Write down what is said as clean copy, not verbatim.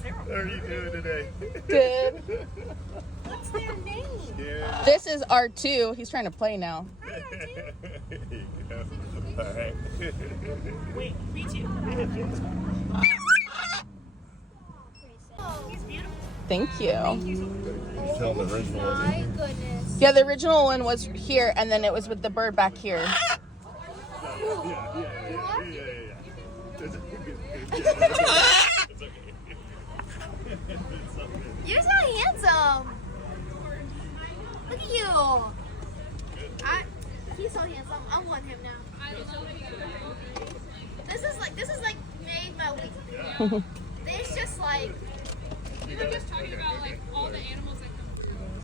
How are you doing today? Good. What's their name? Yeah. This is Artoo. He's trying to play now. There you go. All right. Wait, me too. He's beautiful. Thank you. You tell the original one. My goodness. Yeah, the original one was here, and then it was with the bird back here. Yeah. It's okay. You're so handsome. Look at you. He's so handsome. I want him now. This is like made my week. It's just like We were just talking about like all